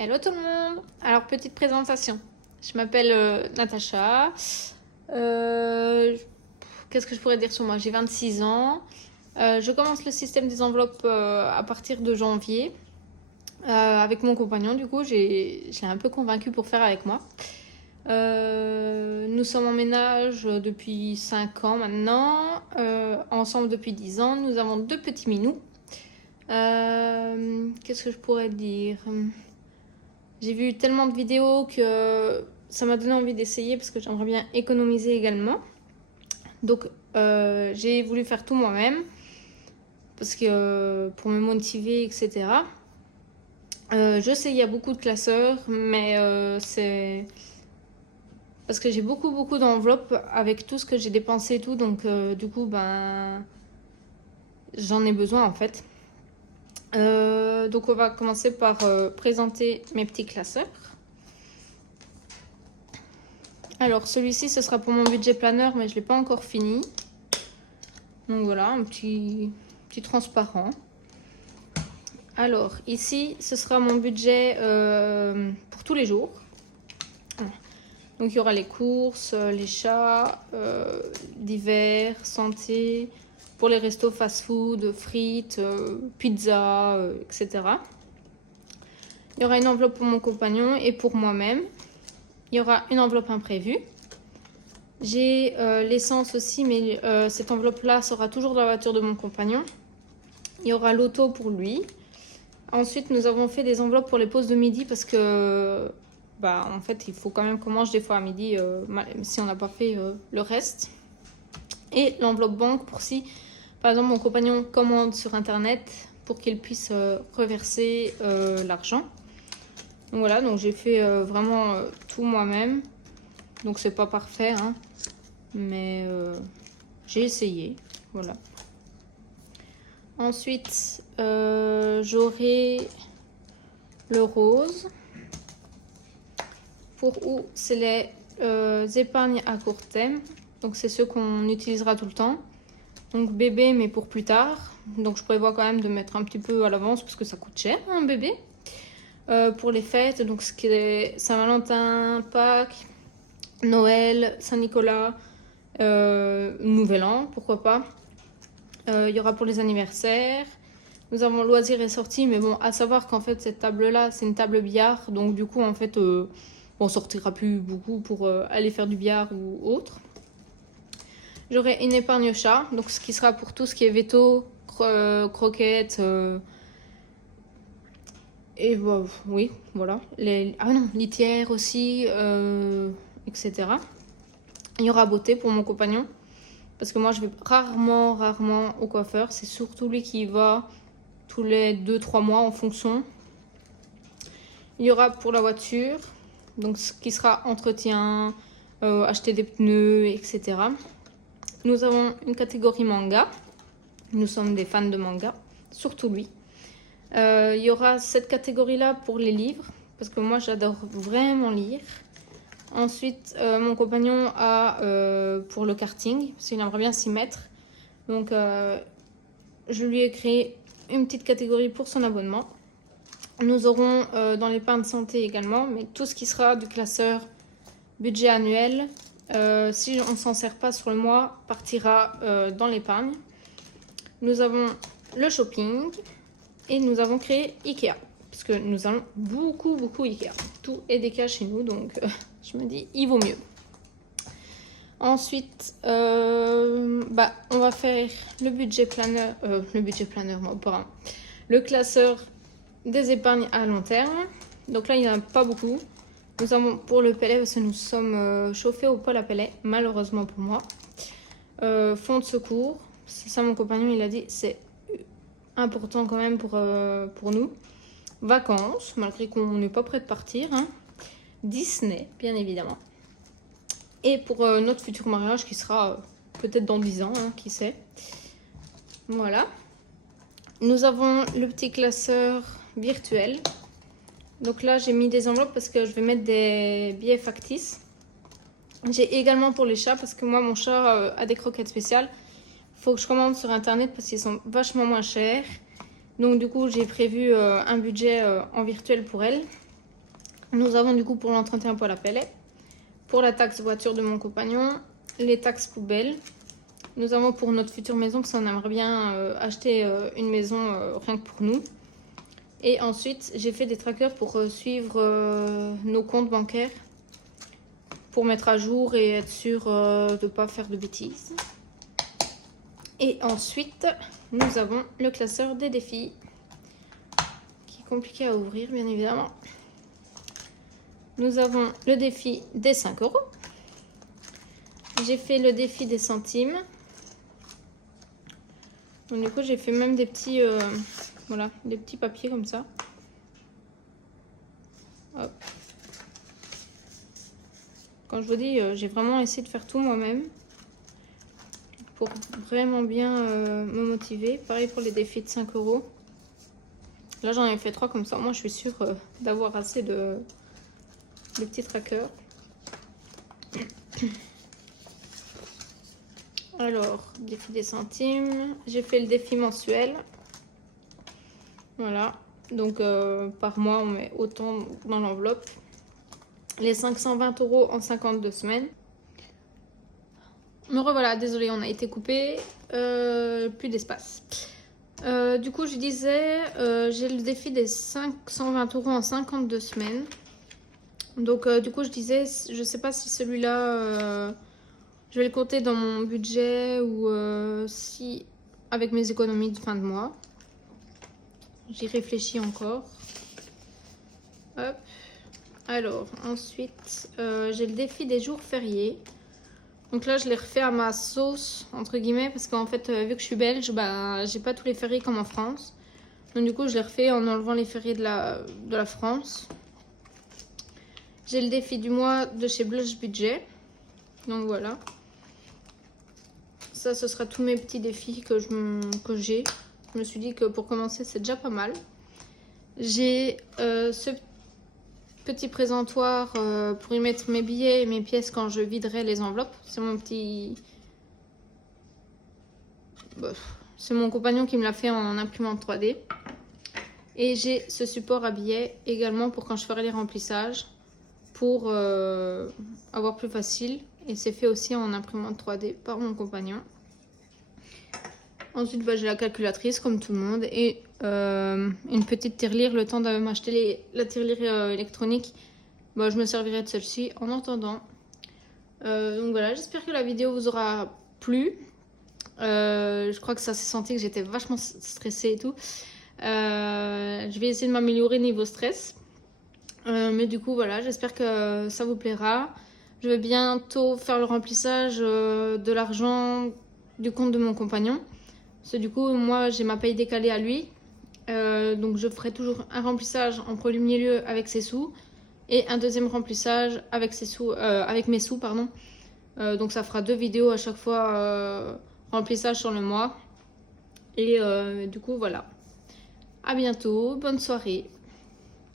Hello tout le monde. Alors petite présentation. Je m'appelle Natacha. Qu'est-ce que je pourrais dire sur moi? J'ai 26 ans. Je commence le système des enveloppes à partir de janvier. Avec mon compagnon, du coup, je l'ai un peu convaincu pour faire avec moi. Nous sommes en ménage depuis 5 ans maintenant. Ensemble depuis 10 ans. Nous avons 2 petits minous. Qu'est-ce que je pourrais dire? J'ai vu tellement de vidéos que ça m'a donné envie d'essayer parce que j'aimerais bien économiser également. Donc j'ai voulu faire tout moi-même parce que pour me motiver, etc. Je sais, il y a beaucoup de classeurs, mais c'est parce que j'ai beaucoup d'enveloppes avec tout ce que j'ai dépensé et tout. Donc du coup, j'en ai besoin en fait. Donc on va commencer par présenter mes petits classeurs. Alors celui-ci ce sera pour mon budget planeur mais je ne l'ai pas encore fini. Donc voilà, un petit transparent. Alors ici ce sera mon budget pour tous les jours. Donc il y aura les courses, les chats, d'hiver, santé, pour les restos fast-food, frites, pizza, etc. Il y aura une enveloppe pour mon compagnon et pour moi-même. Il y aura une enveloppe imprévue. J'ai l'essence aussi, mais cette enveloppe-là sera toujours dans la voiture de mon compagnon. Il y aura l'auto pour lui. Ensuite, nous avons fait des enveloppes pour les pauses de midi parce que, en fait, il faut quand même qu'on mange des fois à midi si on n'a pas fait le reste. Et l'enveloppe banque pour si, par exemple, mon compagnon commande sur Internet pour qu'il puisse reverser l'argent. Donc voilà, donc j'ai fait vraiment tout moi-même. Donc c'est pas parfait, hein, mais j'ai essayé. Voilà. Ensuite, j'aurai le rose. Pour où c'est les épargnes à court terme. Donc c'est ceux qu'on utilisera tout le temps. Donc bébé, mais pour plus tard. Donc je prévois quand même de mettre un petit peu à l'avance parce que ça coûte cher, un bébé. Pour les fêtes, donc ce qui est Saint-Valentin, Pâques, Noël, Saint-Nicolas, Nouvel An, pourquoi pas. Il y aura pour les anniversaires. Nous avons loisirs et sorties, mais bon, à savoir qu'en fait, cette table-là, c'est une table billard. Donc du coup, en fait, on sortira plus beaucoup pour aller faire du billard ou autre. J'aurai une épargne chat, donc ce qui sera pour tout ce qui est veto, croquettes, et oui, voilà. Litière aussi, etc. Il y aura beauté pour mon compagnon. Parce que moi, je vais rarement au coiffeur. C'est surtout lui qui y va tous les 2-3 mois en fonction. Il y aura pour la voiture, donc ce qui sera entretien, acheter des pneus, etc. Nous avons une catégorie manga. Nous sommes des fans de manga, surtout lui. Il y aura cette catégorie-là pour les livres, parce que moi j'adore vraiment lire. Ensuite, mon compagnon a pour le karting, parce qu'il aimerait bien s'y mettre. Donc, je lui ai créé une petite catégorie pour son abonnement. Nous aurons dans l'épargne santé également, mais tout ce qui sera du classeur budget annuel, si on ne s'en sert pas sur le mois, partira dans l'épargne. Nous avons le shopping et nous avons créé Ikea. Parce que nous allons beaucoup Ikea. Tout est des cas chez nous, donc je me dis, il vaut mieux. Ensuite, on va faire le budget planeur, le classeur des épargnes à long terme. Donc là, il n'y en a pas beaucoup. Nous avons pour le Pellet, parce que nous sommes chauffés au poêle à pellets, malheureusement pour moi. Fonds de secours, c'est ça mon compagnon, il a dit, c'est important quand même pour nous. Vacances, malgré qu'on n'est pas prêt de partir. Hein. Disney, bien évidemment. Et pour notre futur mariage qui sera peut-être dans 10 ans, hein, qui sait. Voilà. Nous avons le petit classeur virtuel. Donc là, j'ai mis des enveloppes parce que je vais mettre des billets factices. J'ai également pour les chats parce que moi, mon chat a des croquettes spéciales. Il faut que je commande sur Internet parce qu'ils sont vachement moins chers. Donc du coup, j'ai prévu un budget en virtuel pour elle. Nous avons du coup pour l'entretien poêle à pellets, pour la taxe voiture de mon compagnon, les taxes poubelles. Nous avons pour notre future maison, parce qu'on aimerait bien acheter une maison rien que pour nous. Et ensuite, j'ai fait des trackers pour suivre nos comptes bancaires, pour mettre à jour et être sûr de ne pas faire de bêtises. Et ensuite, nous avons le classeur des défis, qui est compliqué à ouvrir, bien évidemment. Nous avons le défi des 5 €. J'ai fait le défi des centimes. Donc, du coup, j'ai fait même des petits, voilà, des petits papiers comme ça. Hop. Quand je vous dis, j'ai vraiment essayé de faire tout moi-même pour vraiment bien me motiver. Pareil pour les défis de 5 €. Là, j'en ai fait 3 comme ça. Moi, je suis sûre d'avoir assez de petits trackers. Alors, défi des centimes. J'ai fait le défi mensuel. Voilà. Donc, par mois, on met autant dans l'enveloppe. Les 520 € en 52 semaines. Me revoilà, désolée, on a été coupé. Plus d'espace. Du coup, je disais, j'ai le défi des 520 € en 52 semaines. Donc, du coup, je disais, je sais pas si celui-là, je vais le compter dans mon budget ou si avec mes économies de fin de mois. J'y réfléchis encore. Hop. Alors, ensuite, j'ai le défi des jours fériés. Donc là, je l'ai refait à ma sauce, entre guillemets, parce qu'en fait, vu que je suis belge, bah, j'ai pas tous les fériés comme en France. Donc du coup, je l'ai refait en enlevant les fériés de la France. J'ai le défi du mois de chez Blush Budget. Donc voilà. Ça, ce sera tous mes petits défis que j'ai. Je me suis dit que pour commencer, c'est déjà pas mal. J'ai ce petit présentoir pour y mettre mes billets et mes pièces quand je viderai les enveloppes. C'est mon petit... C'est mon compagnon qui me l'a fait en imprimante 3D. Et j'ai ce support à billets également pour quand je ferai les remplissages, pour avoir plus facile. Et c'est fait aussi en imprimante 3D par mon compagnon. Ensuite, bah, j'ai la calculatrice comme tout le monde et une petite tirelire. Le temps de m'acheter la tirelire électronique, bah, je me servirai de celle-ci en attendant. Donc voilà, j'espère que la vidéo vous aura plu. Je crois que ça s'est senti que j'étais vachement stressée et tout. Je vais essayer de m'améliorer niveau stress. Mais du coup, voilà, j'espère que ça vous plaira. Je vais bientôt faire le remplissage de l'argent du compte de mon compagnon. Parce que du coup, moi, j'ai ma paye décalée à lui. Donc, je ferai toujours un remplissage en premier lieu avec ses sous. Et un deuxième remplissage avec mes sous, pardon. Donc, ça fera 2 vidéos à chaque fois remplissage sur le mois. Et du coup, voilà. À bientôt. Bonne soirée.